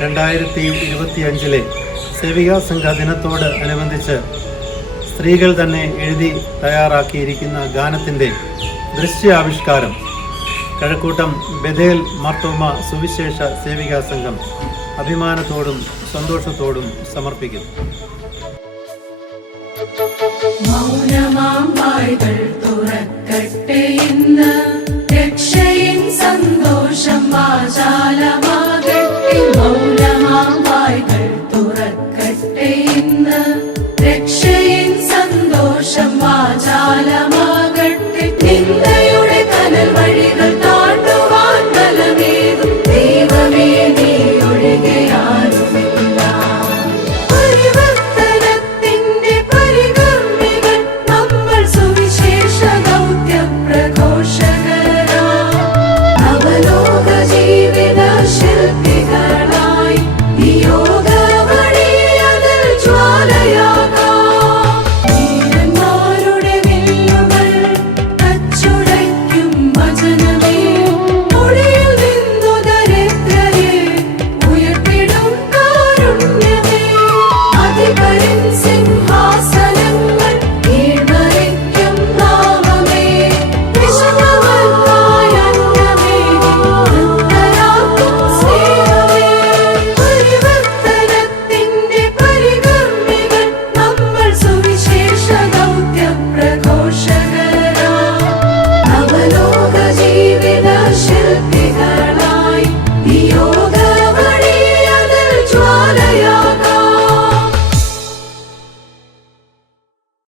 രണ്ടായിരത്തി ഇരുപത്തി അഞ്ചിലെ സേവികാ സംഘ ദിനത്തോട് അനുബന്ധിച്ച് സ്ത്രീകൾ തന്നെ എഴുതി തയ്യാറാക്കിയിരിക്കുന്ന ഗാനത്തിന്റെ ദൃശ്യാവിഷ്കാരം. കഴക്കൂട്ടം ബഥേൽ മാർത്തോമ സുവിശേഷ സേവികാ സംഘം അഭിമാനത്തോടും സന്തോഷത്തോടും സമർപ്പിക്കുന്നു മൗനമാം direction.